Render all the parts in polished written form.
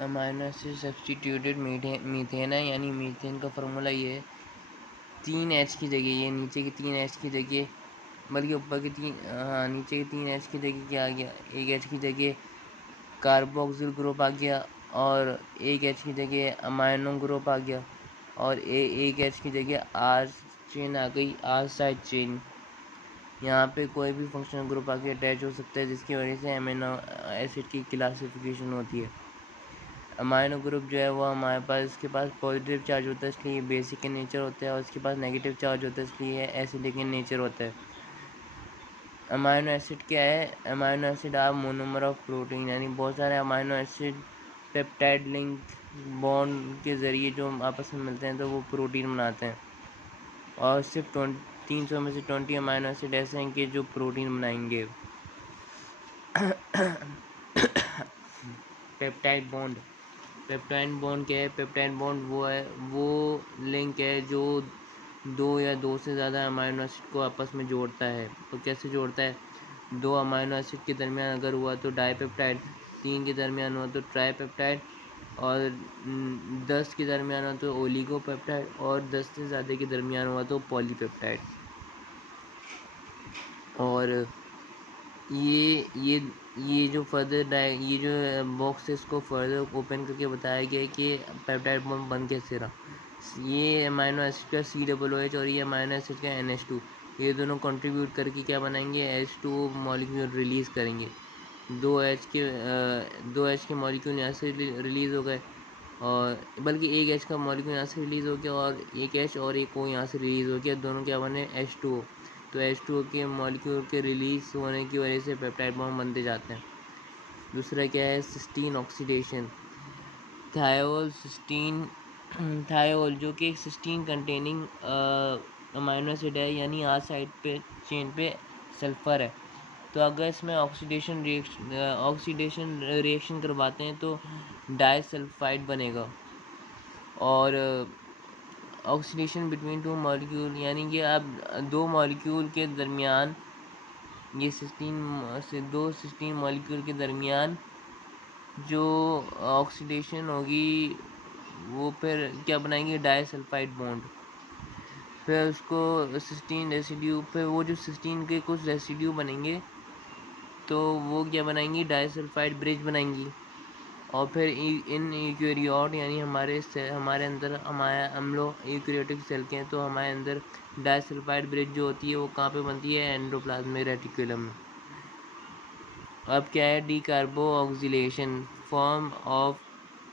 Amino acid substituted methane है, यानी methane का फार्मूला ये है 3H की जगह, ये नीचे की 3H की जगह, बल्कि ऊपर की नीचे की 3H की जगह क्या आ गया, 1H की जगह कार्बोक्सिल ग्रुप आ गया, और 1H की जगह अमाइनो ग्रुप आ गया, और 1H की जगह R चेन आ गई, R साइड चेन। यहाँ पे कोई भी फंक्शनल ग्रुप आके अटैच हो सकता है, जिसकी वजह से अमीनो एसिड की क्लासिफिकेशन होती है। अमाइनो ग्रुप जो है वो हमारे पास, इसके पास पॉजिटिव चार्ज होता है इसलिए बेसिक इन नेचर होता है, और इसके पास नेगेटिव चार्ज होता है इसलिए एसिडिक इन नेचर होता है। अमाइनो एसिड क्या है? Amino acid are monomer of protein, यानी बहुत सारे amino acid peptide link bond के ज़रिए जो आपस में मिलते हैं तो वो प्रोटीन बनाते हैं, और सिर्फ 300 में से 20 अमाइनो एसिड ऐसे हैं कि जो प्रोटीन बनाएंगे। पेप्टाइड बॉन्ड, पेप्टाइड बॉन्ड क्या है? पेप्टाइड बॉन्ड वो लिंक है जो 2 या 2 से ज़्यादा अमाइनो एसिड को आपस में जोड़ता है। तो कैसे जोड़ता है? 2 अमाइनो एसिड के दरमियान अगर हुआ तो डाईपेप्टाइड, 3 के दरमियान हुआ तो ट्राईपेप्टाइड, और 10 के दरमियान हुआ तो ओलिगोपेप्टाइड, और 10 से ज़्यादा के दरमियान हुआ तो पॉलीपेप्टाइड। और ये जो फर्दर ये जो बॉक्स है इसको फर्दर ओपन करके बताया गया है कि पेप्टाइड बॉन्ड बन कैसे रहा। ये अमाइनो एसिड का COOH और ये अमाइनो एसिड का NH2, ये दोनों कंट्रीब्यूट करके क्या बनाएंगे? H2O मॉलिक्यूल रिलीज़ करेंगे। 2H के मॉलिक्यूल यहाँ से रिलीज़ हो गए, और बल्कि एक H का मॉलिक्यूल यहाँ से रिलीज़ हो गया, और एक H और एक O यहाँ से रिलीज़ हो गया, दोनों क्या बने? H2O। तो H2O के मॉलिक्यूल के रिलीज़ होने की वजह से पेप्टाइड बॉन्ड बनते जाते हैं। दूसरा क्या है? Cysteine oxidation. Thiol cysteine, thiol जो कि एक सिस्टीन कंटेनिंग अमाइनो एसिड है, यानी आर साइड पे चेन पे सल्फ़र है। तो अगर इसमें ऑक्सीडेशन रिएक्शन करवाते हैं तो डाइसल्फाइड बनेगा, और ऑक्सीडेशन बिटवीन 2 मॉलिक्यूल, यानी कि अब 2 मॉलिक्यूल के दरमियान, ये दो सिस्टीन मॉलिक्यूल के दरमियान जो ऑक्सीडेशन होगी वो फिर क्या बनाएंगे? Disulphide bond. फिर उसको सिस्टीन रेसिड्यू, फिर वो जो सिस्टीन के कुछ रेसिड्यू बनेंगे तो वो क्या बनाएंगी? डाइसल्फाइड ब्रिज बनाएंगी। और फिर इन यूकेरियोट, यानी हमारे अंदर हम लोग यूकेरियोटिक सेल के हैं, तो हमारे अंदर डाइसल्फाइड ब्रिज जो होती है वो कहाँ पे बनती है? एंडोप्लाज्मिक रेटिकुलम में। अब क्या है? D कार्बो oscillation, form of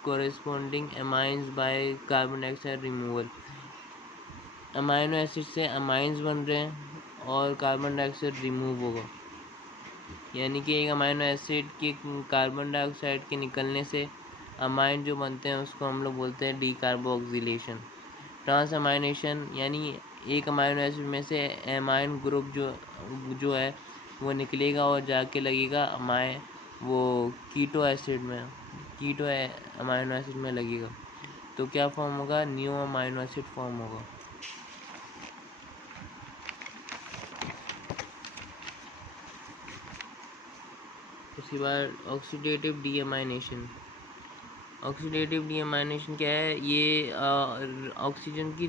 corresponding amines by carbon dioxide removal. Amino acid से अमाइंस बन रहे हैं और कार्बन डाइऑक्साइड रिमूव होगा, यानी कि एक अमाइनो एसिड के कार्बन डाइऑक्साइड के निकलने से अमाइन जो बनते हैं उसको हम लोग बोलते हैं डी कार्बो ऑक्सीलेशन। ट्रांस अमाइनेशन, यानी एक अमाइनो एसिड में से एमाइन ग्रुप जो है वो निकलेगा और जाके लगेगा वो कीटो अमाइनो एसिड में लगेगा, तो क्या फॉर्म होगा? न्यू अमाइनो एसिड फॉर्म होगा। उसके बाद ऑक्सीडेटिव डीअमाइनेशन। ऑक्सीडेटिव डीअमाइनेशन क्या है? ये ऑक्सीजन की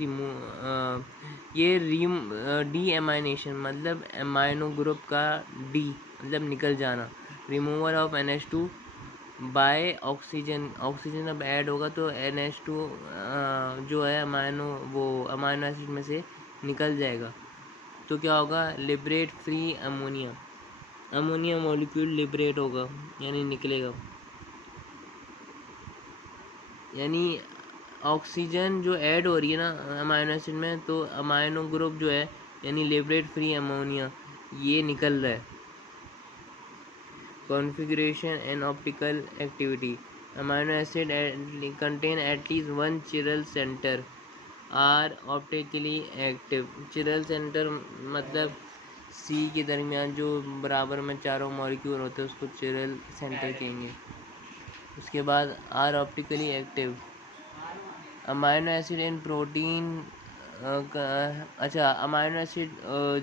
डीअमाइनेशन मतलब अमाइनो ग्रुप का डी मतलब निकल जाना, removal of NH2 by oxygen अब ऐड होगा तो NH2 जो है अमाइनो एसिड में से निकल जाएगा, तो क्या होगा? Liberate free ammonia molecule liberate होगा, यानी निकलेगा। यानी ऑक्सीजन जो ऐड हो रही है ना अमाइनो एसिड में, तो अमाइनो ग्रुप जो है यानी लिबरेट फ्री अमोनिया ये निकल रहा है। Configuration and optical activity. Amino acid contain at least 1 chiral centre are optically active. Chiral centre मतलब C के दरमियान जो बराबर में चारों मॉलिक्यूल होते हैं उसको चिरल सेंटर कहेंगे। उसके बाद are optically active. Amino acid in protein amino acid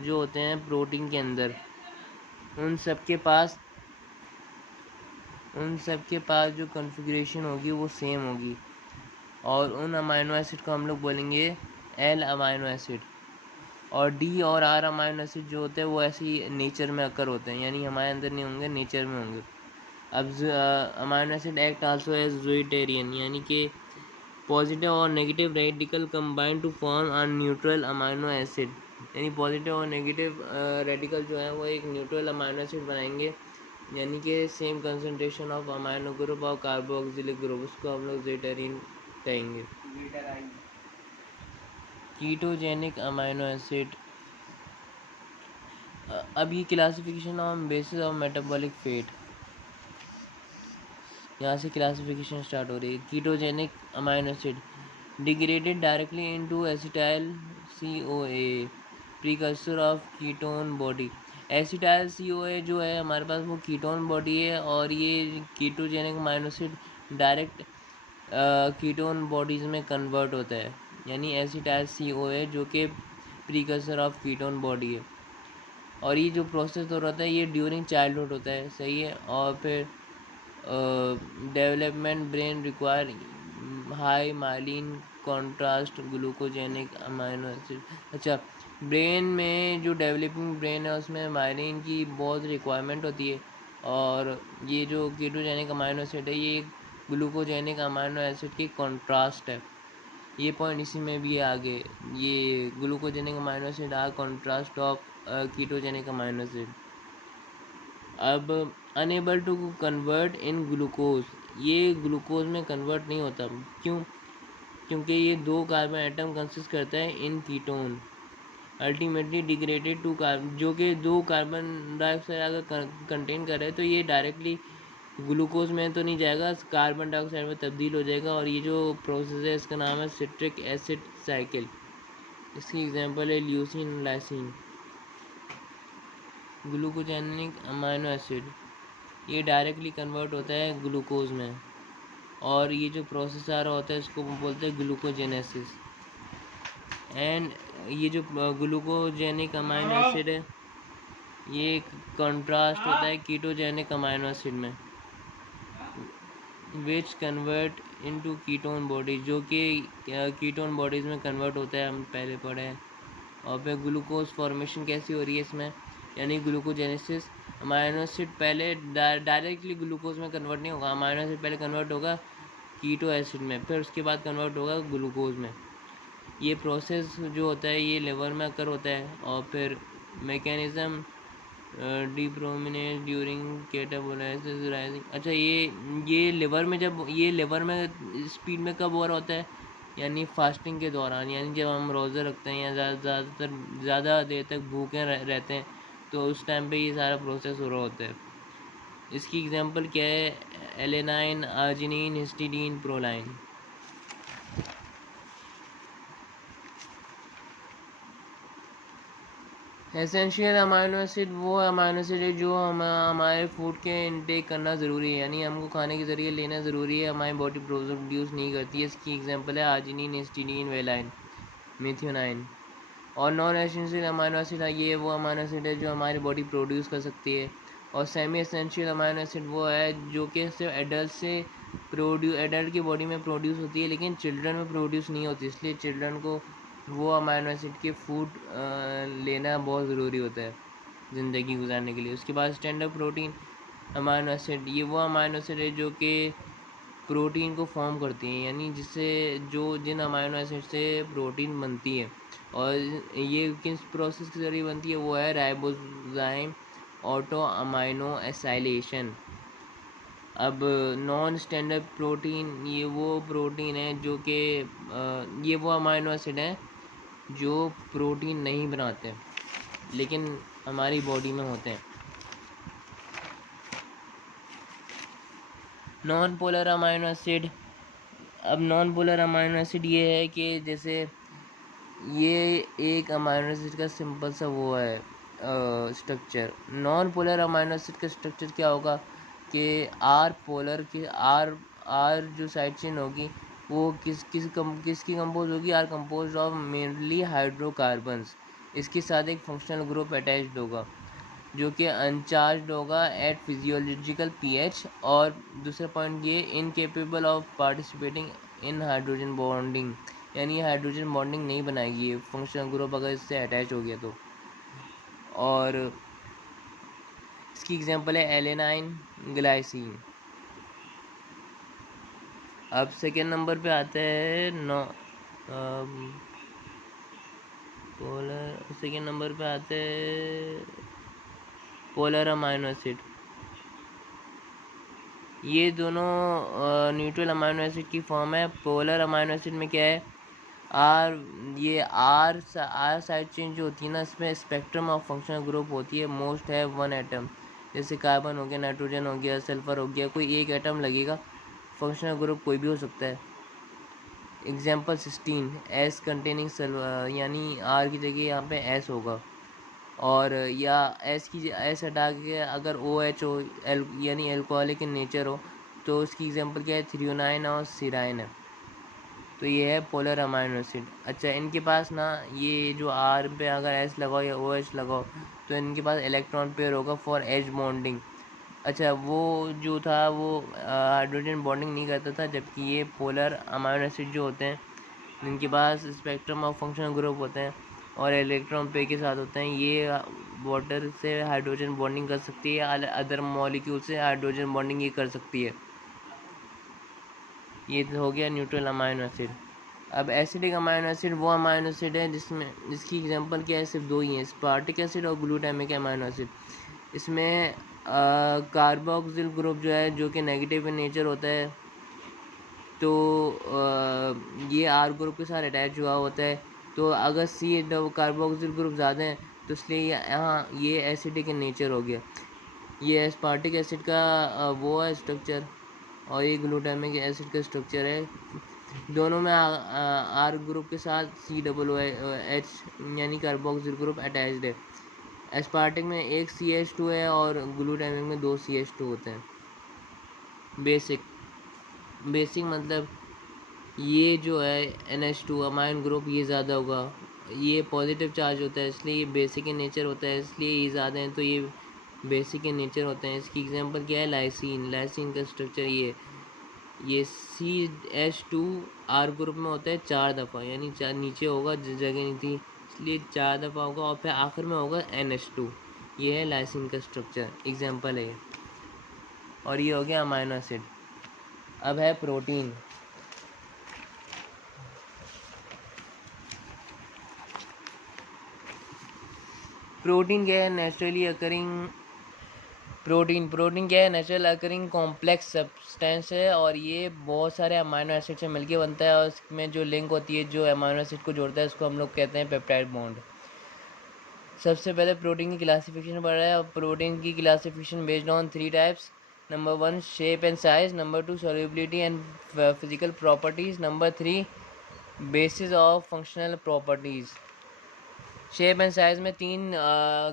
जो होते हैं प्रोटीन के अंदर, उन सब के पास उन सब के पास जो कॉन्फ़िगरेशन होगी वो सेम होगी, और उन अमाइनो एसिड को हम लोग बोलेंगे एल अमाइनो एसिड। और डी और आर अमाइनो एसिड जो होते हैं वो ऐसे ही नेचर में अकर होते हैं, यानी हमारे अंदर नहीं होंगे, नेचर में होंगे। अब amino acid act also as zwitterion, यानी कि पॉजिटिव और negative radical combine to form a neutral amino acid, यानी पॉजिटिव और नेगेटिव रेडिकल जो है वो एक न्यूट्रल अमाइनो एसिड बनाएंगे, यानी कि same concentration of amino group और कार्बोक्सिलिक ग्रुप, उसको हम लोग ज़ोइटेरियन कहेंगे। कीटोजेनिक अमाइनो एसिड, अब ये classification on basis of metabolic fate, यहाँ से क्लासिफिकेशन स्टार्ट हो रही है। Ketogenic amino acid degraded directly into acetyl CoA, precursor of ketone body. Acetyl CoA जो है हमारे पास वो कीटोन बॉडी है, और ये ketogenic amino acid direct ketone bodies में कन्वर्ट होता है, यानी एसिटाइल CoA जो कि प्रीकर्सर ऑफ कीटोन बॉडी है। और ये जो प्रोसेस हो रहा है ये ड्यूरिंग चाइल्डहुड होता है, सही है। और फिर development brain require high myelin contrast glucogenic amino acid. अच्छा, ब्रेन में जो डेवलपिंग ब्रेन है उसमें माइलिन की बहुत रिक्वायरमेंट होती है, और ये जो कीटोजेनिक अमाइनो एसिड है ये ग्लूकोजेनिक अमाइनो एसिड की कॉन्ट्रास्ट है। ये पॉइंट इसी में भी है आगे, ये glucogenic amino acid are contrast of ketogenic amino acid. अब unable to convert in glucose, ये ग्लूकोज में कन्वर्ट नहीं होता, क्यों? क्योंकि ये 2 कार्बन एटम कंसिस्ट करता है in ketone, ultimately degraded to carbon, जो कि 2 कार्बन डाइऑक्साइड अगर कंटेन कर रहे हैं तो ये डायरेक्टली ग्लूकोज में तो नहीं जाएगा, कार्बन डाइऑक्साइड में तब्दील हो जाएगा। और ये जो प्रोसेस है इसका नाम है सिट्रिक एसिड साइकिल। इसकी एग्जांपल है leucine lysine. Glucogenic amino acid ये डायरेक्टली कन्वर्ट होता है ग्लूकोज में, और ये जो प्रोसेस आ रहा होता है इसको बोलते हैं ग्लूकोजेनेसिस। एंड ये जो ग्लूकोजेनिक अमाइनो एसिड है ये एक कंट्रास्ट होता है कीटोजेनिक अमाइनो एसिड में, which convert into ketone body, जो कि कीटोन बॉडीज़ में कन्वर्ट होता है, हम पहले पढ़े हैं। और फिर ग्लूकोज फॉर्मेशन कैसी हो रही है इसमें, यानी ग्लूकोजेनेसिस, अमाइनो एसिड पहले डायरेक्टली ग्लूकोज में कन्वर्ट नहीं होगा, अमाइनो एसिड पहले कन्वर्ट होगा कीटो एसिड में, फिर उसके बाद कन्वर्ट होगा ग्लूकोज में। ये प्रोसेस जो होता है ये लिवर में अकर होता है। और फिर मैकेनिज्म डिप्रोमिनेट ड्यूरिंग कैटाबोलाइसिस राइजिंग। अच्छा, ये लिवर में, जब ये लिवर में स्पीड में कब हो रहा होता है, यानी फास्टिंग के दौरान, यानी जब हम रोज़ा रखते हैं या ज़्यादा देर तक भूखे रहते हैं तो उस टाइम पे ये सारा प्रोसेस हो रहा होता है। इसकी एग्जांपल क्या है, alanine, arginine, histidine, proline. Essential amino acid वो अमाइनो एसिड है जो हमारे फूड के इनटेक करना ज़रूरी है, यानी हमको खाने के ज़रिए लेना ज़रूरी है, हमारी बॉडी प्रोड्यूस नहीं करती है। इसकी एग्जांपल है आर्जिनिन, हिस्टिडीन, वेलाइन, मिथ्योनाइन। और नॉन एसेंशियल अमाइनो एसिड ये वो अमाइनो एसिड है जो हमारी बॉडी प्रोड्यूस कर सकती है। और सेमी एसेंशियल अमाइनो एसिड वो है जो कि सिर्फ एडल्ट की बॉडी में प्रोड्यूस होती है लेकिन चिल्ड्रन में प्रोड्यूस नहीं होती, इसलिए चिल्ड्रन को वो अमाइनो एसिड के फूड लेना बहुत ज़रूरी होता है ज़िंदगी गुजारने के लिए। उसके बाद स्टैंडर्ड प्रोटीन अमाइनो एसिड, ये वो अमाइनो एसिड है जो कि प्रोटीन को फॉर्म करती हैं, यानी जिन अमाइनो एसिड से प्रोटीन बनती है। और ये किस प्रोसेस के ज़रिए बनती है, वो है राइबोजाइम ऑटो अमाइनो एसाइलेशन। अब नॉन स्टैंडर्ड प्रोटीन ये वो प्रोटीन है जो कि ये वो अमाइनो एसिड हैं जो प्रोटीन नहीं बनाते लेकिन हमारी बॉडी में होते हैं। नॉन पोलर अमाइनो एसिड, अब नॉन पोलर अमाइनो एसिड ये है कि जैसे ये एक अमाइनो एसिड का सिंपल सा वो है structure. Non polar amino acid का स्ट्रक्चर क्या होगा कि आर पोलर की आर जो साइड चेन होगी वो किसकी कंपोज होगी, R compose of mainly hydrocarbons. इसके साथ एक फंक्शनल ग्रुप अटैच्ड होगा। जो कि अनचार्ज होगा एट फिजियोलॉजिकल पीएच। और दूसरा पॉइंट ये incapable of participating in hydrogen bonding, यानी हाइड्रोजन बॉन्डिंग नहीं बनाएगी ये फंक्शनल ग्रुप अगर इससे अटैच हो गया तो। और इसकी एग्जांपल है एलेनाइन, ग्लाइसिन। अब सेकेंड नंबर पे आते हैं पोलर, सेकेंड नंबर पे आते हैं पोलर अमाइनो एसिड। ये दोनों न्यूट्रल अमाइनो एसिड की फॉर्म है। पोलर अमाइनो एसिड में क्या है, आर साइड चेन जो होती है ना, इसमें स्पेक्ट्रम ऑफ फंक्शनल ग्रुप होती है, मोस्ट है वन एटम। जैसे कार्बन हो गया, नाइट्रोजन हो गया, सल्फर हो गया, कोई एक एटम लगेगा, फंक्शनल ग्रुप कोई भी हो सकता है। एग्जाम्पल 16 एस कंटेनिंग सल्फर, यानी आर की जगह यहाँ पे एस होगा। और या एस हटा के अगर ओ एच हो, यानी एल्कोहलिक इन नेचर हो, तो उसकी एग्जांपल क्या है, थ्रियोनाइन और सिराइन है। तो ये है पोलर अमाइनो एसिड। अच्छा, इनके पास ना ये जो आर पे अगर एस लगाओ या ओ एच लगाओ तो इनके पास इलेक्ट्रॉन पेयर होगा फॉर एज बॉन्डिंग। अच्छा, वो जो था वो हाइड्रोजन बॉन्डिंग नहीं करता था, जबकि ये पोलर अमाइनो एसिड जो होते हैं इनके पास स्पेक्ट्रम ऑफ फंक्शनल ग्रुप होते हैं और इलेक्ट्रॉन पेयर के साथ होते हैं। ये वाटर से हाइड्रोजन बॉन्डिंग कर सकती है, अदर मॉलिक्यूल से हाइड्रोजन बॉन्डिंग ये कर सकती है। ये हो गया न्यूट्रल अमाइनो एसिड। अब एसिडिक अमाइनो एसिड वो अमाइनो एसिड है जिसकी एग्जांपल क्या है, सिर्फ दो ही हैं, स्पार्टिक एसिड और ग्लूटामिक अमाइनो एसिड। इसमें कार्बोक्सिल ग्रुप जो है, जो कि नेगेटिव इन नेचर होता है, तो ये आर ग्रुप के साथ अटैच हुआ होता है। तो अगर सी कार्बोक्सिल ग्रुप ज़्यादा हैं तो इसलिए यहाँ ये एसिडिक इन नेचर हो गया। ये एस्पार्टिक एसिड का वो है स्ट्रक्चर, और ये ग्लूटामिक एसिड का स्ट्रक्चर है। दोनों में आर ग्रुप के साथ COOH यानी कार्बोक्सिल ग्रुप अटैच्ड है। एस्पार्टिक में एक CH2 है और ग्लूटामिक में 2 CH2 होते हैं। बेसिक मतलब ये जो है NH2 अमाइन ग्रुप ये ज़्यादा होगा, ये पॉजिटिव चार्ज होता है इसलिए ये बेसिक इन नेचर होता है, इसलिए ये ज़्यादा हैं तो ये बेसिक इन नेचर होते हैं। इसकी एग्जांपल क्या है, लाइसिन का स्ट्रक्चर ये CH2 आर ग्रुप में होता है 4 दफ़ा, यानी नीचे होगा जगह नहीं थी इसलिए 4 दफ़ा होगा, और फिर आखिर में होगा NH2। ये है लाइसिन का स्ट्रक्चर, एग्जांपल है। और ये हो गया अमाइनो एसिड। अब है प्रोटीन। प्रोटीन क्या है, नेचुरली अकरिंग प्रोटीन क्या है, नेचुरल अकरिंग कॉम्प्लेक्स सब्सटेंस है, और ये बहुत सारे अमाइनो एसिड से मिलके बनता है, और इसमें जो लिंक होती है जो अमाइनो एसिड को जोड़ता है उसको हम लोग कहते हैं पेप्टाइड बॉन्ड। सबसे पहले प्रोटीन की क्लासिफिकेशन पढ़ रहा है, और प्रोटीन की classification based on 3 types. Number 1 shape and size, number 2 solubility and physical properties, number 3 basis of functional properties. Shape and size में 3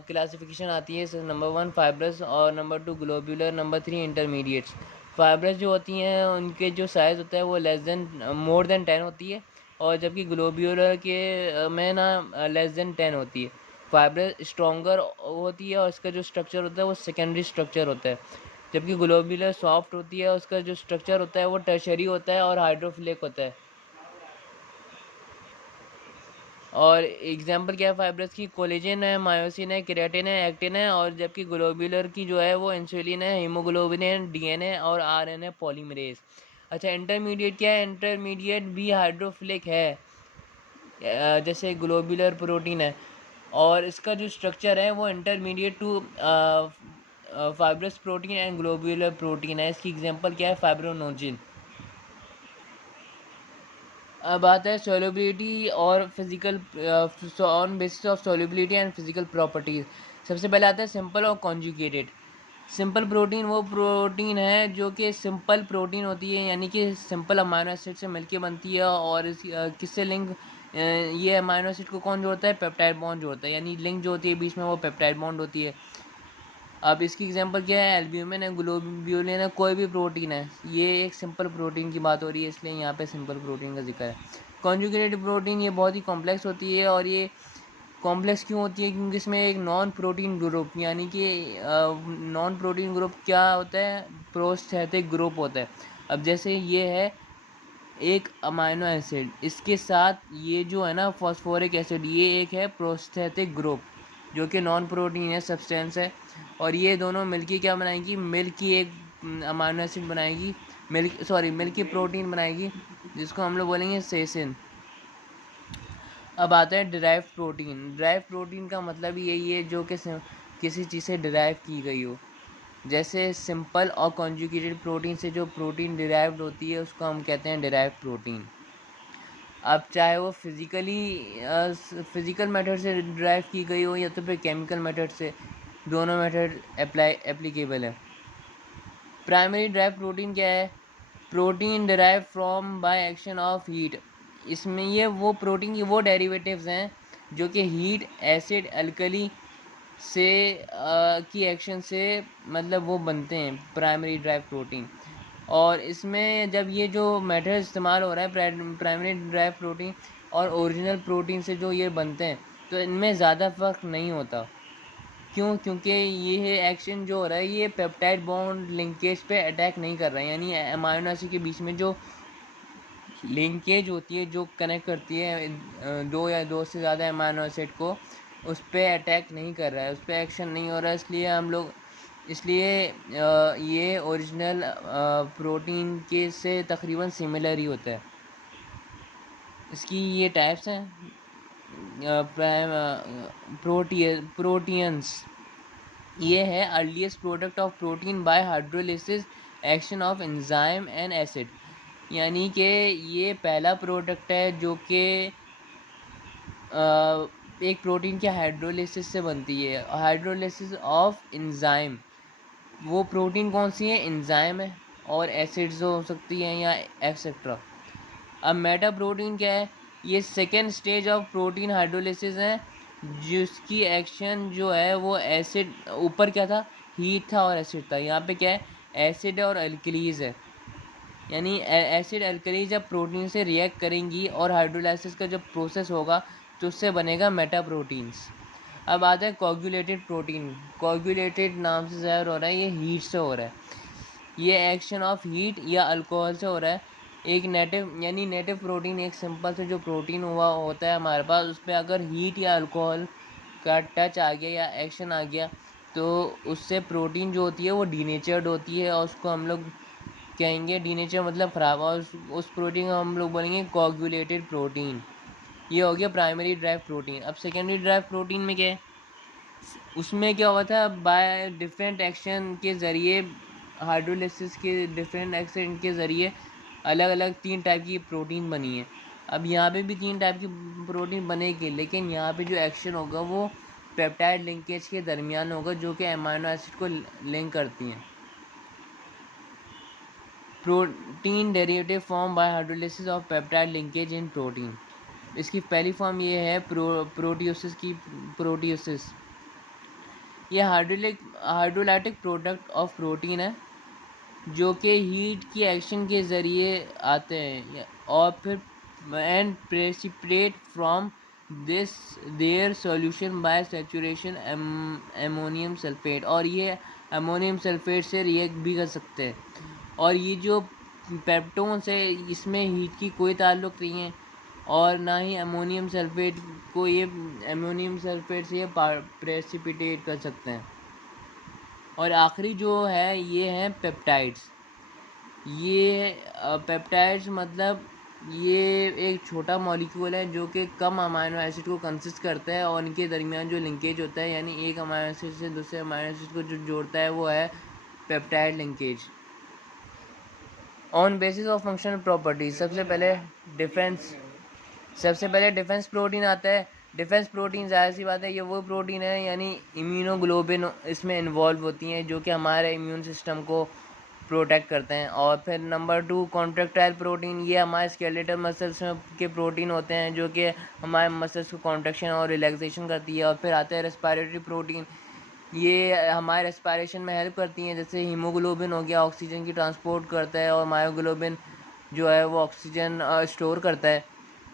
क्लासिफिकेशन आती है। नंबर 1 फाइब्रस, और number 2 globular, number 3 intermediates. Fibrous जो होती हैं उनके जो साइज़ होता है वो मोर देन 10 होती है, और जबकि ग्लोब्यूलर के में ना लेस देन 10 होती है। फाइब्रस स्ट्रॉन्गर होती है और इसका जो स्ट्रक्चर होता है वो सेकेंडरी स्ट्रक्चर होता है, जबकि ग्लोब्यूलर सॉफ्ट होती है, उसका जो स्ट्रक्चर होता है वो टर्शरी होता है और हाइड्रोफिलिक होता है। और एग्जांपल क्या है फाइब्रस की, कोलेजन है, मायोसिन है, केराटिन है, एक्टिन है, और जबकि ग्लोब्यूलर की जो है वो इंसुलिन है, हीमोग्लोबिन है, DNA और RNA पॉलीमरेज। अच्छा, इंटरमीडिएट क्या है, इंटरमीडिएट भी हाइड्रोफिलिक है, जैसे ग्लोब्यूलर प्रोटीन है, और इसका जो स्ट्रक्चर है वो intermediate to fibrous protein and globular protein है। इसकी एग्जांपल क्या है, फाइब्रोनोजिन। अब आता है सॉल्युबिलिटी और physical, on basis of solubility and physical properties. सबसे पहले आता है सिंपल और कॉन्जुगेटेड। सिंपल प्रोटीन वो प्रोटीन है जो कि सिंपल प्रोटीन होती है, यानी कि सिंपल अमाइनो एसिड से मिलके बनती है, और किससे लिंक, ये अमाइनो एसिड को कौन जोड़ता है, पेप्टाइड बॉन्ड जोड़ता है, यानी लिंक जो होती है बीच में वो पेप्टाइड बॉन्ड होती है। अब इसकी एग्जांपल क्या है, एल्ब्यूमिन है, ग्लोब्यूलिन है, कोई भी प्रोटीन है, ये एक सिंपल प्रोटीन की बात हो रही है इसलिए यहाँ पे सिंपल प्रोटीन का जिक्र है। कॉन्जुगेटेड प्रोटीन ये बहुत ही कॉम्प्लेक्स होती है, और ये कॉम्प्लेक्स क्यों होती है? क्योंकि इसमें एक नॉन प्रोटीन ग्रुप, यानी कि नॉन प्रोटीन ग्रुप क्या होता है? प्रोस्थेटिक ग्रुप होता है। अब जैसे ये है एक अमाइनो एसिड, इसके साथ ये जो है ना फॉस्फोरिक एसिड, ये एक है प्रोस्थेटिक ग्रुप जो कि नॉन प्रोटीन है, सब्सटेंस है। और ये दोनों मिलके क्या बनाएगी? मिल्क की एक अमाइनो एसिड बनाएगी, मिल्क की प्रोटीन बनाएगी, जिसको हम लोग बोलेंगे सेसिन। अब आता है डिराइव प्रोटीन। डिराइव प्रोटीन का मतलब यही है जो कि किसी चीज़ से डिराइव की गई हो। जैसे सिंपल और कॉन्जुगेटेड प्रोटीन से जो प्रोटीन डिराइव्ड होती है उसको हम कहते हैं डिराइव प्रोटीन। अब चाहे वो फिज़िकल मेथड से डिराइव की गई हो या तो फिर केमिकल मेथड से, दोनों मेथड एप्लीकेबल है। प्राइमरी डिराइव प्रोटीन क्या है? Protein derive from by action of heat. इसमें ये वो प्रोटीन की वो डेरिवेटिव्स हैं जो कि हीट, एसिड, अल्कली से की एक्शन से मतलब वो बनते हैं प्राइमरी ड्राइव प्रोटीन। और इसमें जब ये जो मेथड इस्तेमाल हो रहा है प्राइमरी ड्राइव प्रोटीन और ओरिजिनल प्रोटीन से जो ये बनते हैं, तो इनमें ज़्यादा फ़र्क नहीं होता। क्यों? क्योंकि ये एक्शन जो हो रहा है ये पेप्टाइड बॉन्ड लिंकेज पे अटैक नहीं कर रहा है, यानी अमाइनो एसिड के बीच में जो लिंकेज होती है जो कनेक्ट करती है दो या दो से ज़्यादा अमाइनो एसिड को, उस पर अटैक नहीं कर रहा है, उस पर एक्शन नहीं हो रहा है। इसलिए ये ओरिजिनल प्रोटीन के से तकरीबन सिमिलर ही होता है। इसकी ये टाइप्स हैं प्रोटीन्स। ये है earliest product of protein bye hydrolysis action of enzyme and acid, यानी कि ये पहला प्रोडक्ट है जो कि एक प्रोटीन के हाइड्रोलिसिस से बनती है, हाइड्रोलिसिस ऑफ एंजाइम। वो प्रोटीन कौन सी है? एंजाइम है, और एसिड्स हो सकती हैं या एक्सेट्रा। अब मेटा प्रोटीन क्या है? ये second stage of protein hydrolysis है, जिसकी एक्शन जो है वो एसिड, ऊपर क्या था? हीट था और एसिड था, यहाँ पे क्या है? एसिड और अल्कलीज है। यानी एसिड अल्कली जब प्रोटीन से रिएक्ट करेंगी और हाइड्रोलाइसिस का जब प्रोसेस होगा तो उससे बनेगा मेटा प्रोटीन्स। अब आता है कोगुलेटेड प्रोटीन। कोगुलेटेड नाम से ज़ाहिर हो रहा है ये हीट से हो रहा है, ये एक्शन ऑफ हीट या अल्कोहल से हो रहा है। एक नेटिव प्रोटीन, एक सिंपल से जो प्रोटीन हुआ होता है हमारे पास, उस पर अगर हीट या अल्कोहल का टच आ गया या एक्शन आ गया तो उससे प्रोटीन जो होती है वो डीनेचर्ड होती है, और उसको हम लोग कहेंगे डीनेचर मतलब ख़राब, और उस प्रोटीन को हम लोग बोलेंगे कोगुलेटेड प्रोटीन। ये हो गया प्राइमरी ड्राइव प्रोटीन। अब सेकेंडरी ड्राइव प्रोटीन में क्या है? उसमें क्या हुआ था? बाय डिफरेंट एक्शन के ज़रिए, हाइड्रोलिसिस के डिफरेंट एक्शन के ज़रिए अलग अलग 3 टाइप की प्रोटीन बनी है। अब यहाँ पे भी 3 टाइप की प्रोटीन बनेगी, लेकिन यहाँ पे जो एक्शन होगा वो पेप्टाइड लिंकेज के दरमियान होगा जो कि अमाइनो एसिड को लिंक करती हैं। Protein derivative form by hydrolysis of peptide linkage in protein. इसकी पहली फॉर्म ये है प्रोटियोसिस। ये हाइड्रोलाइटिक प्रोडक्ट ऑफ प्रोटीन है जो कि हीट की एक्शन के ज़रिए आते हैं और फिर and precipitate from this their solution bye saturation ammonium sulphate, और ये अमोनियम सल्फेट से रिएक्ट भी कर सकते हैं। और ये जो पेप्टोन्स है इसमें हीट की कोई ताल्लुक़ नहीं है, और ना ही अमोनियम सल्फेट को ये अमोनियम सल्फेट से ये प्रेसिपिटेट कर सकते हैं। और आखिरी जो है ये हैं पेप्टाइड्स। ये पेप्टाइड्स मतलब ये एक छोटा मॉलिक्यूल है जो कि कम अमाइनो एसिड को कंसिस्ट करता है, और इनके दरमियान जो लिंकेज होता है, यानी एक अमाइनो एसिड से दूसरे अमाइनो एसिड को जो जोड़ता है वो है peptide linkage. On basis of functional properties, सबसे पहले डिफेंस प्रोटीन आता है। डिफेंस प्रोटीन ज़ाहिर सी बात है ये वो प्रोटीन है, यानी इम्यूनोग्लोबिन इसमें इन्वॉल्व होती हैं जो कि हमारे इम्यून सिस्टम को प्रोटेक्ट करते हैं। और फिर नंबर 2 कॉन्ट्रैक्टाइल प्रोटीन, ये हमारे स्केलेटल मसल्स के प्रोटीन होते हैं जो कि हमारे मसल्स को कॉन्ट्रैक्शन और रिलैक्सेशन करती है। और फिर आता है रेस्पिरेटरी प्रोटीन, ये हमारे रेस्पिरेशन में हेल्प करती हैं, जैसे हीमोग्लोबिन हो गया ऑक्सीजन की ट्रांसपोर्ट करता है, और मायोग्लोबिन जो है वो ऑक्सीजन स्टोर करता है।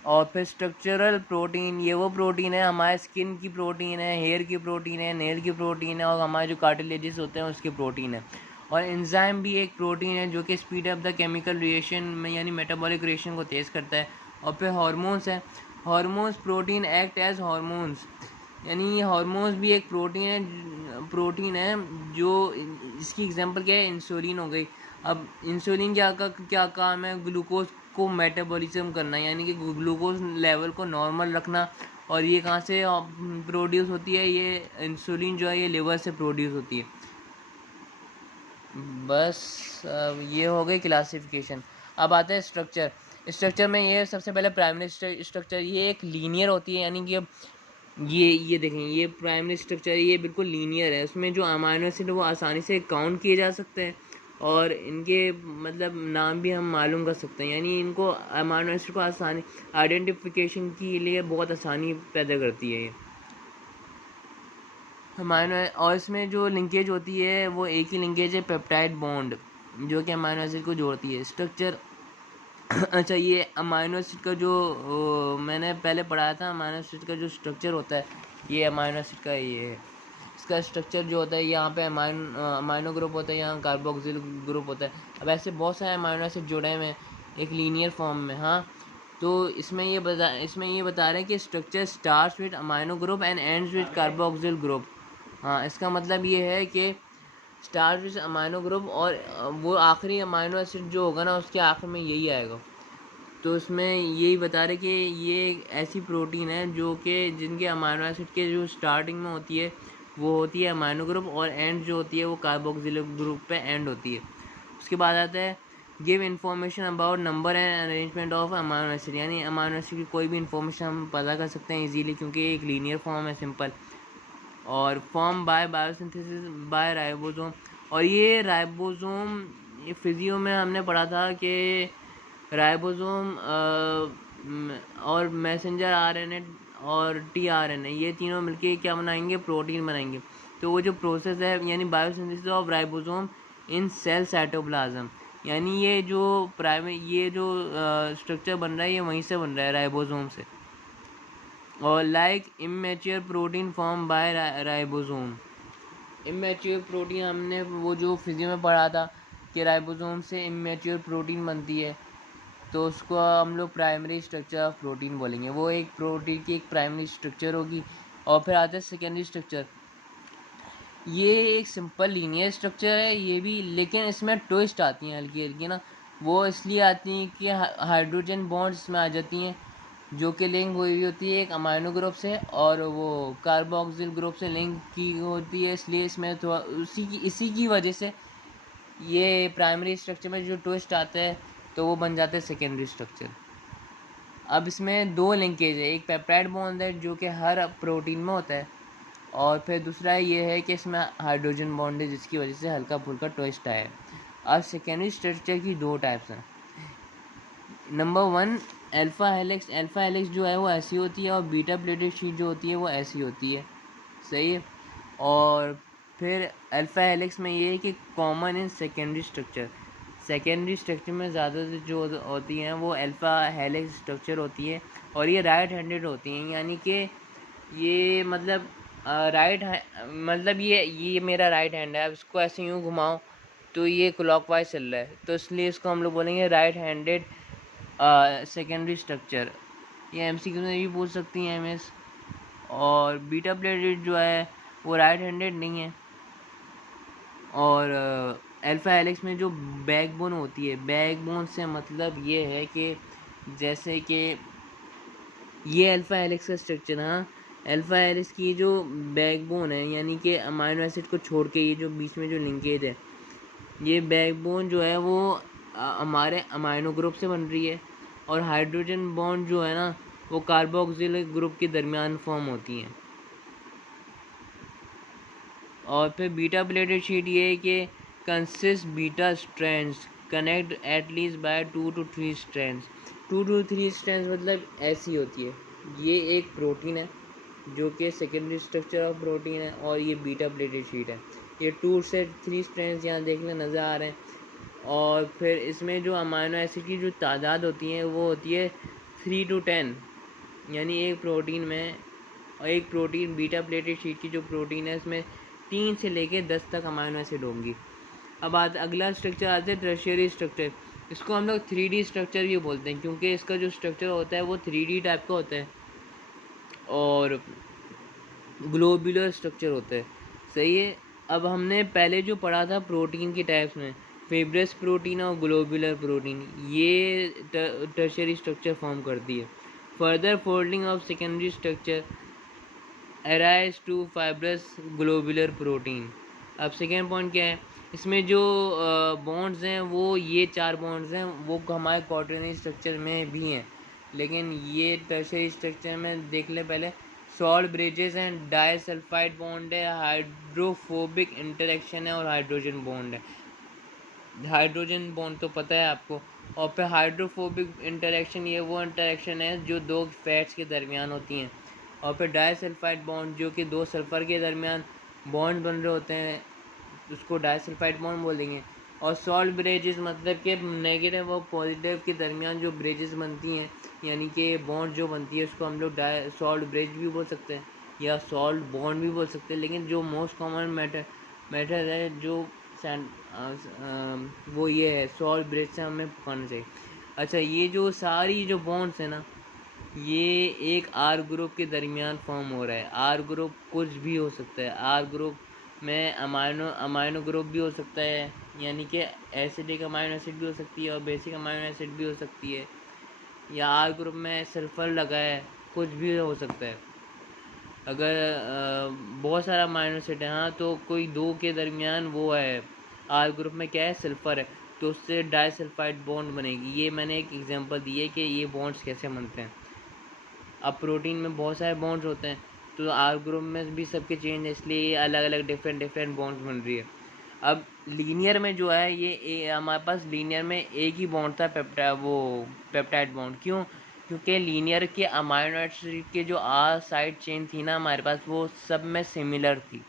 और फिर स्ट्रक्चरल प्रोटीन, ये वो प्रोटीन है हमारे स्किन की प्रोटीन है, हेयर की प्रोटीन है, नेल की प्रोटीन है, और हमारे जो कार्टिलेजेस होते हैं उसकी प्रोटीन है। और एंजाइम भी एक प्रोटीन है जो कि speed up the chemical reaction में यानी मेटाबॉलिक रिएक्शन को तेज़ करता है। और फिर हार्मोन्स है, hormones protein act as hormones, यानी ये हार्मोन्स भी एक प्रोटीन है जो, इसकी एग्जांपल क्या है, इंसुलिन हो गई। अब इंसुलिन क्या काम है, ग्लूकोज को मेटाबॉलिज्म करना, यानी कि ग्लूकोज लेवल को नॉर्मल रखना। और ये कहाँ से प्रोड्यूस होती है, ये इंसुलिन जो है ये लिवर से प्रोड्यूस होती है। बस ये हो गई क्लासिफिकेशन। अब आते हैं स्ट्रक्चर। स्ट्रक्चर में ये सबसे पहले प्राइमरी स्ट्रक्चर, ये एक लीनियर होती है, यानी कि अब ये देखें, ये प्राइमरी स्ट्रक्चर ये बिल्कुल लीनियर है। उसमें जो अमाइनो एसिड वो आसानी से काउंट किए जा सकते हैं और इनके मतलब नाम भी हम मालूम कर सकते हैं, यानी इनको अमाइनो एसिड को आसानी आइडेंटिफिकेशन के लिए बहुत आसानी पैदा करती है ये अमाइनो। और इसमें जो लिंकेज होती है वो एक ही लिंकेज है, पेप्टाइड बॉन्ड, जो कि अमाइनो एसिड को जोड़ती है। स्ट्रक्चर अच्छा, ये अमाइनो एसिड का जो मैंने पहले पढ़ाया था, अमाइनो एसिड का जो स्ट्रक्चर होता है, ये अमाइनो एसिड का ये है। इसका स्ट्रक्चर जो होता है, यहाँ पे अमाइनो ग्रुप होता है, यहाँ कार्बोक्सिल ग्रुप होता है। अब ऐसे बहुत सारे अमाइनो एसिड जुड़े हुए हैं एक लीनियर फॉर्म में। हाँ, तो इसमें ये बता रहे हैं कि structure starts with amino group and ends with carboxyl group. हाँ, इसका मतलब ये है कि स्टार्च विद अमाइनो ग्रुप, और वो आखिरी अमाइनो एसिड जो होगा ना उसके आखिर में यही आएगा। तो इसमें यही बता रहे कि ये एक ऐसी प्रोटीन है जो कि जिनके अमाइनो एसिड के जो स्टार्टिंग में होती है वो होती है अमाइनो ग्रुप, और एंड जो होती है वो कार्बोक्सिलिक ग्रुप पे एंड होती है। उसके बाद आता है give information about number and arrangement of amino acid, यानी अमाइनो एसिड की कोई भी इन्फॉर्मेशन हम पता कर सकते हैं इजीली, क्योंकि एक लीनियर फॉर्म है, सिंपल। और form by biosynthesis by ribosome, और ये राइबोसोम, ये फिजियो में हमने पढ़ा था कि राइबोसोम और मैसेंजर आरएनए और टीआरएनए ये तीनों मिलके क्या बनाएंगे, प्रोटीन बनाएंगे। तो वो जो प्रोसेस है यानी biosynthesis of ribosome in cell cytoplasm, यानी ये जो स्ट्रक्चर बन रहा है ये वहीं से बन रहा है, राइबोसोम से। और like immature protein form by ribosome, immature protein हमने वो जो फिजियो में पढ़ा था कि राइबोसोम से इमेच्योर प्रोटीन बनती है, तो उसको हम लोग प्राइमरी स्ट्रक्चर ऑफ प्रोटीन बोलेंगे। वो एक प्रोटीन की एक प्राइमरी स्ट्रक्चर होगी। और फिर आता है सेकेंडरी स्ट्रक्चर, ये एक सिंपल लीनियर स्ट्रक्चर है ये भी, लेकिन इसमें ट्विस्ट आती हैं हल्की हल्की ना। वो इसलिए आती हैं कि हाइड्रोजन बॉन्ड्स इसमें आ जाती हैं जो कि लिंक हुई हुई होती है एक अमाइनो ग्रुप से, और वो कार्बोक्सिल ग्रुप से लिंक की होती है, इसलिए इसमें थोड़ा इसी की वजह से ये प्राइमरी स्ट्रक्चर में जो ट्विस्ट आता है तो वो बन जाता है सेकेंडरी स्ट्रक्चर। अब इसमें दो लिंकेज है, एक पेप्टाइड बॉन्ड है जो कि हर प्रोटीन में होता है, और फिर दूसरा ये है कि इसमें हाइड्रोजन बॉन्ड है जिसकी वजह से हल्का फुल्का ट्विस्ट आया है। अब सेकेंडरी स्ट्रक्चर की दो टाइप्स हैं। Number 1 alpha helix, alpha helix जो है वो ऐसी होती है, और बीटा प्लेटेड शीट जो होती है वो ऐसी होती है, सही है। और फिर अल्फ़ा हेलिक्स में ये है कि common in secondary structure, secondary structure में ज़्यादा जो होती हैं वो अल्फ़ा हेलिक्स स्ट्रक्चर होती है, और ये राइट हैंडेड होती हैं, यानी कि ये मतलब ये मेरा राइट हैंड है, अब इसको ऐसे यूँ घुमाओ तो ये क्लॉकवाइज चल रहा है, तो इसलिए इसको हम लोग बोलेंगे राइट हैंडेड सेकेंडरी स्ट्रक्चर। ये एमसीक्यू में भी पूछ सकती हैं एमएस। और बीटा प्लेटेड जो है वो राइट हैंडेड नहीं है। और अल्फ़ा हेलिक्स में जो बैकबोन होती है, बैकबोन से मतलब ये है कि जैसे कि ये अल्फ़ा हेलिक्स का स्ट्रक्चर, हाँ, अल्फ़ा हेलिक्स की जो बैकबोन है यानी कि अमाइनो एसिड को छोड़ के ये जो बीच में जो लिंकेज है, ये बैकबोन जो है वो हमारे अमाइनो ग्रुप से बन रही है, और हाइड्रोजन बॉन्ड जो है ना वो कार्बोक्सिलिक ग्रुप के दरमियान फॉर्म होती हैं। और फिर बीटा प्लेटेड शीट ये है कि consist beta strands connect at least by 2 to 3 strands. 2 to 3 strands मतलब ऐसी होती है। ये एक प्रोटीन है जो कि सेकेंडरी स्ट्रक्चर ऑफ प्रोटीन है, और ये बीटा प्लेटेड शीट है। ये 2 से 3 स्ट्रैंड्स यहाँ देखने नज़र आ रहे हैं। और फिर इसमें जो अमाइनो एसिड की जो तादाद होती है वो होती है 3 to 10, यानी एक प्रोटीन में, और एक प्रोटीन बीटा प्लेटेड शीट की जो प्रोटीन है इसमें 3 से लेके 10 तक अमाइनो एसिड होंगी। अब अगला स्ट्रक्चर आता है टर्शियरी स्ट्रक्चर। इसको हम लोग 3D स्ट्रक्चर भी बोलते हैं, क्योंकि इसका जो स्ट्रक्चर होता है वो 3D टाइप का होता है और ग्लोबुलर स्ट्रक्चर होता है। सही है। अब हमने पहले जो पढ़ा था प्रोटीन के टाइप्स में, फिब्रस प्रोटीन और ग्लोबुलर प्रोटीन, ये टर्शियरी स्ट्रक्चर फॉर्म करती है। Further folding of secondary structure arise to fibrous globular protein. अब सेकेंड पॉइंट क्या है, इसमें जो बॉन्ड्स हैं वो ये 4 बॉन्ड्स हैं वो हमारे क्वाटरनरी स्ट्रक्चर में भी हैं, लेकिन ये टर्शियरी स्ट्रक्चर में देख लें पहले। Salt bridges and disulphide bond है, हाइड्रोफोबिक इंटरेक्शन है और हाइड्रोजन बॉन्ड है। हाइड्रोजन बॉन्ड तो पता है आपको। और फिर हाइड्रोफोबिक इंटरेक्शन, ये वो इंटरेक्शन है जो 2 फैट्स के दरमियान होती हैं। और फिर डाइसल्फाइड बॉन्ड जो कि 2 सल्फ़र के दरमियान बॉन्ड बन रहे होते हैं, उसको डाइसल्फाइड बॉन्ड बोलेंगे। और सॉल्ट ब्रिजेस मतलब कि नेगेटिव और पॉजिटिव के दरमियान जो ब्रिजेस बनती हैं, यानी कि बॉन्ड जो बनती है उसको हम लोग सॉल्ट ब्रिज भी बोल सकते हैं या सॉल्ट बॉन्ड भी बोल सकते हैं, लेकिन जो मोस्ट कॉमन मैटर है जो वो ये है सॉल्ट ब्रिज से हमें पकड़ना चाहिए। अच्छा, ये जो सारी जो बॉन्ड्स है ना, ये एक आर ग्रुप के दरमियान फॉर्म हो रहा है। आर ग्रुप कुछ भी हो सकता है। आर ग्रुप में अमाइनो ग्रुप भी हो सकता है, यानी कि एसिडिक अमाइनो एसिड भी हो सकती है और बेसिक अमाइनो एसिड भी हो सकती है, या आर ग्रुप में सल्फ़र लगा है, कुछ भी हो सकता है। अगर बहुत सारा अमाइनो एसिड है, हाँ, तो कोई 2 के दरमियान वो है, आर ग्रुप में क्या है, सल्फ़र है, तो उससे डाइसल्फाइड बॉन्ड बनेगी। ये मैंने एक एग्जांपल दी है कि ये बॉन्ड्स कैसे बनते हैं। अब प्रोटीन में बहुत सारे बॉन्ड्स होते हैं, तो आर ग्रुप में भी सबके चेंज है, इसलिए अलग अलग डिफरेंट बॉन्ड्स बन रही है। अब लीनियर में जो है ये हमारे पास लीनियर में एक ही बॉन्ड था, पेप्टाइड बॉन्ड। क्यों? क्योंकि लीनियर के अमाइनो एसिड के जो आर साइड चेन थी ना हमारे पास, वो सब में सिमिलर थी।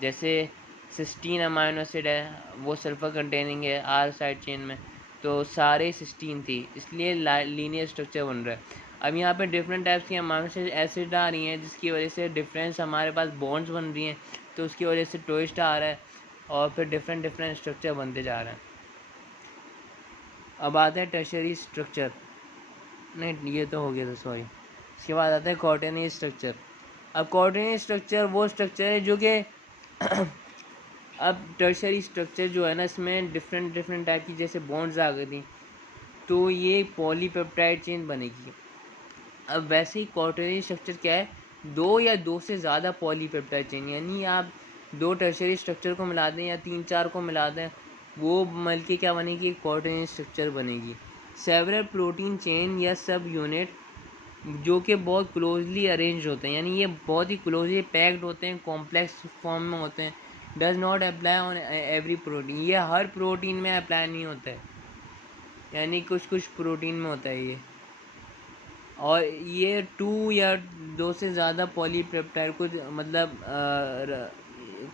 जैसे सिस्टीन अमाइनो एसिड है, वो सल्फर कंटेनिंग है आर साइड चेन में, तो सारे सिस्टीन थी, इसलिए लीनियर स्ट्रक्चर बन रहा है। अब यहाँ पे डिफरेंट टाइप्स की अमाइनो एसिड आ रही हैं, जिसकी वजह से डिफरेंस हमारे पास बॉन्ड्स बन रही हैं, तो उसकी वजह से ट्विस्ट आ रहा है और फिर डिफरेंट स्ट्रक्चर बनते जा रहे हैं। अब आते हैं टर्शियरी स्ट्रक्चर, नहीं ये तो हो गया था, सॉरी। इसके बाद आता है क्वाटरनरी स्ट्रक्चर। अब क्वाटरनरी स्ट्रक्चर वो स्ट्रक्चर है जो कि अब टर्शियरी स्ट्रक्चर जो है ना, इसमें डिफरेंट टाइप की जैसे बॉन्ड्स आ गई थी, तो ये पॉलीपेप्टाइड चेन बनेगी। अब वैसे ही क्वाटरनरी स्ट्रक्चर क्या है, 2 या 2 से ज़्यादा पॉलीपेप्टाइड चेन, यानी आप 2 टर्शियरी स्ट्रक्चर को मिला दें या 3-4 को मिला दें, वो मिल के क्या बनेगी, एक क्वाटरनरी स्ट्रक्चर बनेगी। सेवरल प्रोटीन चेन या सब यूनिट जो कि बहुत क्लोजली अरेंज होते हैं, यानी ये बहुत ही क्लोजली पैक्ड होते हैं, कॉम्प्लेक्स फॉर्म में होते हैं। Does not apply on every protein, ये हर प्रोटीन में अप्लाई नहीं होता है, यानी कुछ प्रोटीन में होता है ये। और ये 2 या 2 से ज़्यादा पॉलीपेप्टाइड कुछ मतलब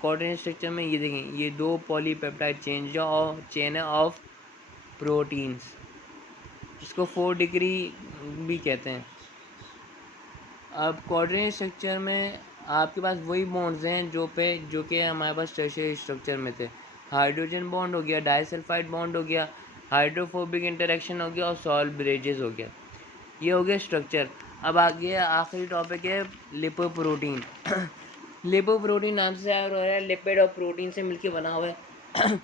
क्वाटरनरी स्ट्रक्चर में ये देखें, ये 2 पॉलीपेप्टाइड चेन है ऑफ प्रोटीन्स, जिसको 4 डिग्री भी कहते हैं। अब क्वाड्रेटिक स्ट्रक्चर में आपके पास वही बॉन्ड्स हैं जो कि हमारे पास टर्शियरी स्ट्रक्चर में थे। हाइड्रोजन बॉन्ड हो गया, डाइसल्फाइड बॉन्ड हो गया, हाइड्रोफोबिक इंटरेक्शन हो गया और सॉल्ट ब्रिजेस हो गया। ये हो गया स्ट्रक्चर। अब आगे आखिरी टॉपिक है लिपोप्रोटीन। लिपोप्रोटीन नाम से आया हो रहा है, लिपिड और प्रोटीन से मिलके बना हुआ है।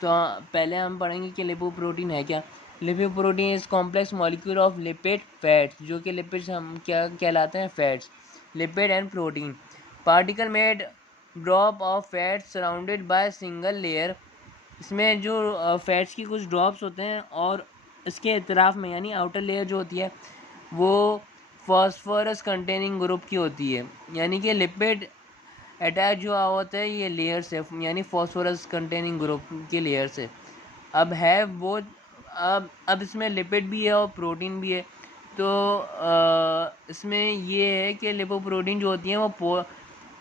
तो पहले हम पढ़ेंगे कि लिपोप्रोटीन है क्या। Lipoprotein is complex molecule of lipid fats, जो कि लिपिड्स हम क्या कहलाते हैं, fats. Lipid and protein particle made drop of fat surrounded by single layer. इसमें जो फैट्स की कुछ ड्रॉप्स होते हैं और इसके इतराफ़ में यानी आउटर लेयर जो होती है वो फॉस्फोरस कंटेनिंग ग्रुप की होती है, यानी कि लिपिड अटैच जो होता है ये लेयर से, यानी फॉस्फोरस कंटेनिंग ग्रुप के लेयर से। अब है वो अब इसमें लिपिड भी है और प्रोटीन भी है। तो इसमें ये है कि लिपोप्रोटीन जो होती हैं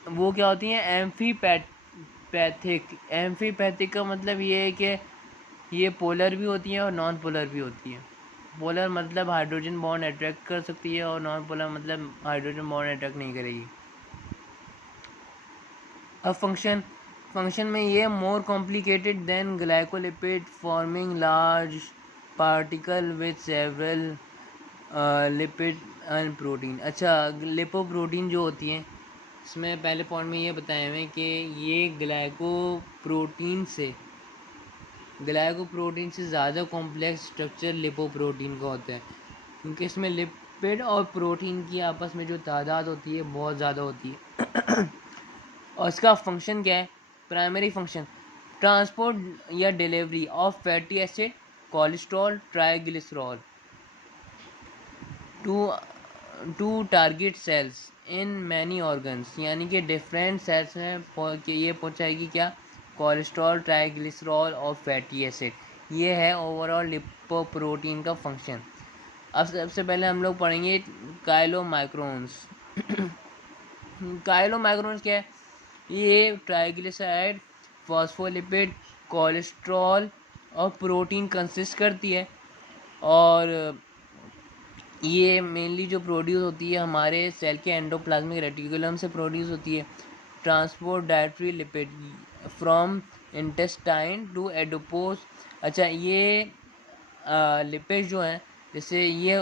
वो क्या होती हैं, एम्फीपैथिक का मतलब ये है कि ये पोलर भी होती हैं और नॉन पोलर भी होती हैं। पोलर मतलब हाइड्रोजन बॉन्ड अट्रैक्ट कर सकती है, और नॉन पोलर मतलब हाइड्रोजन बॉन्ड अट्रैक्ट नहीं करेगी। अब फंक्शन में ये more complicated then glycolipid forming large particle with several lipid and protein. अच्छा, लिपोप्रोटीन जो होती हैं, इसमें पहले पॉइंट में ये बताए हुए कि ये ग्लाइकोप्रोटीन से ज़्यादा कॉम्प्लेक्स स्ट्रक्चर लिपोप्रोटीन का होता है, क्योंकि इसमें लिपिड और प्रोटीन की आपस में जो तादाद होती है बहुत ज़्यादा होती है। और इसका फंक्शन क्या है? प्राइमरी फंक्शन ट्रांसपोर्ट या delivery of fatty acid, cholesterol, triglycerol to target cells in many organs, यानी कि डिफरेंट सेल्स में ये पहुंचाएगी क्या? कोलेस्ट्रॉल, ट्राइग्लिसरॉल और फैटी एसिड। ये है ओवरऑल लिपोप्रोटीन का फंक्शन। अब सबसे पहले हम लोग पढ़ेंगे काइलोमाइक्रोन्स। काइलोमाइक्रोन्स क्या है? ये ट्राइग्लिसराइड, फॉस्फोलिपिड, कोलेस्ट्रॉल और प्रोटीन कंसिस्ट करती है, और ये मेनली जो प्रोड्यूस होती है हमारे सेल के एंडोप्लाज्मिक रेटिकुलम से प्रोड्यूस होती है। Transport dietary lipid from intestine to adipose. अच्छा, ये लिपिड जो हैं, जैसे ये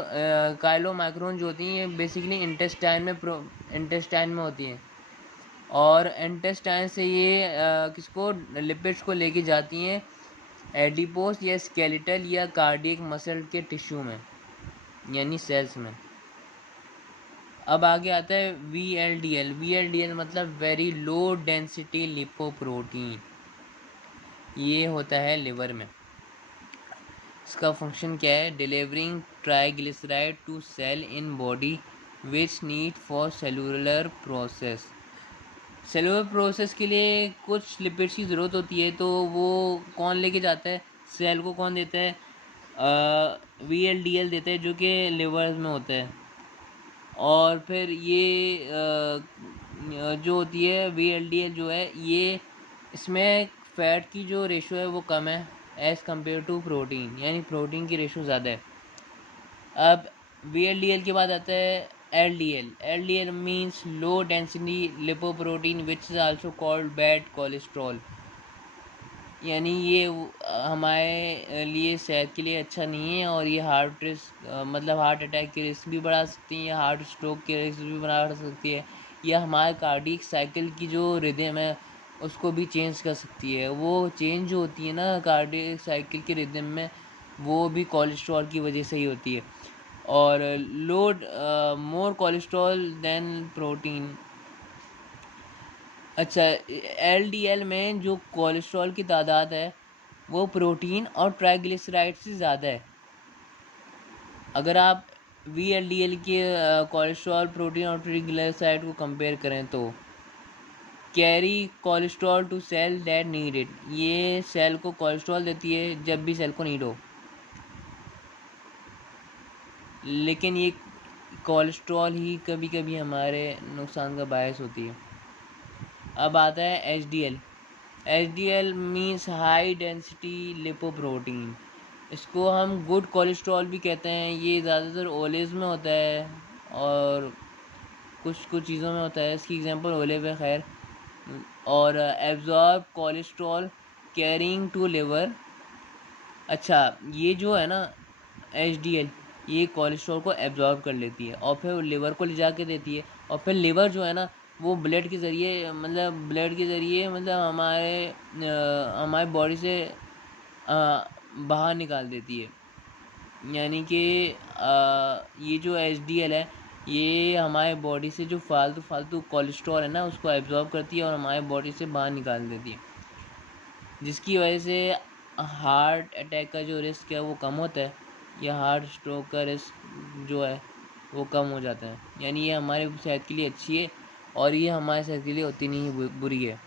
काइलोमाइक्रोन जो होती हैं, ये बेसिकली इंटेस्टाइन में होती हैं, और इंटेस्टाइन से ये किसको लिपिड्स को लेके जाती हैं एडिपोस या स्केलेटल या कार्डियक मसल के टिश्यू में, यानी सेल्स में। अब आगे आता है VLDL। VLDL मतलब वेरी लो डेंसिटी लिपोप्रोटीन। ये होता है लिवर में। इसका फंक्शन क्या है? Delivering triglyceride to cell in body which need for cellular process. Cellular process के लिए कुछ लिपिड्स की ज़रूरत होती है, तो वो कौन लेके जाता है? सेल को कौन देता है? VLDL देता है, जो कि लिवर में होता है। और फिर ये जो होती है VLDL जो है, ये इसमें फ़ैट की जो रेशो है वो कम है एज़ कम्पेयर टू प्रोटीन, यानी प्रोटीन की रेशो ज़्यादा है। अब VLDL के बाद आता है LDL। LDL means low density lipoprotein which is also called bad cholesterol, यानी ये हमारे लिए सेहत के लिए अच्छा नहीं है, और ये हार्ट अटैक के रिस्क भी बढ़ा सकती है, या हार्ट स्ट्रोक के रिस्क भी बढ़ा सकती है, या हमारे कार्डियक साइकिल की जो रिदम है उसको भी चेंज कर सकती है। वो चेंज जो होती है ना कार्डियक साइकिल के रिदम में, वो भी कोलेस्ट्रॉल की वजह से ही होती है। और लोड मोर कोलेस्ट्रॉल देन प्रोटीन। अच्छा, LDL में जो कोलेस्ट्रॉल की तादाद है वो प्रोटीन और ट्राइग्लिसराइड से ज़्यादा है। अगर आप VLDL के कोलेस्ट्रॉल, प्रोटीन और ट्राइग्लिसराइड को कंपेयर करें तो carry cholesterol to cell that need it. ये सेल को कोलेस्ट्रॉल देती है जब भी सेल को नीड हो, लेकिन ये कोलेस्ट्रॉल ही कभी कभी हमारे नुकसान का बायस होती है। अब आता है HDL। HDL means high density lipoprotein. इसको हम गुड कोलेस्ट्रॉल भी कहते हैं। ये ज़्यादातर ओलिव्स में होता है और कुछ चीज़ों में होता है। इसकी एग्जांपल ओलिव है खैर। और absorb cholesterol carrying to liver. अच्छा, ये जो है ना HDL, ये कोलेस्ट्रॉल को एब्जॉर्ब कर लेती है और फिर लिवर को ले जा के देती है, और फिर लिवर जो है ना वो ब्लड के ज़रिए मतलब हमारे बॉडी से बाहर निकाल देती है। यानी कि ये जो HDL है, ये हमारे बॉडी से जो फालतू कोलेस्ट्रॉल है ना उसको एब्जॉर्ब करती है और हमारे बॉडी से बाहर निकाल देती है, जिसकी वजह से हार्ट अटैक का जो रिस्क है वो कम होता है, या हार्ट स्ट्रोक का रिस्क जो है वो कम हो जाता है। यानी ये हमारे सेहत के लिए अच्छी है, और ये हमारे सेहत के लिए उतनी ही बुरी है।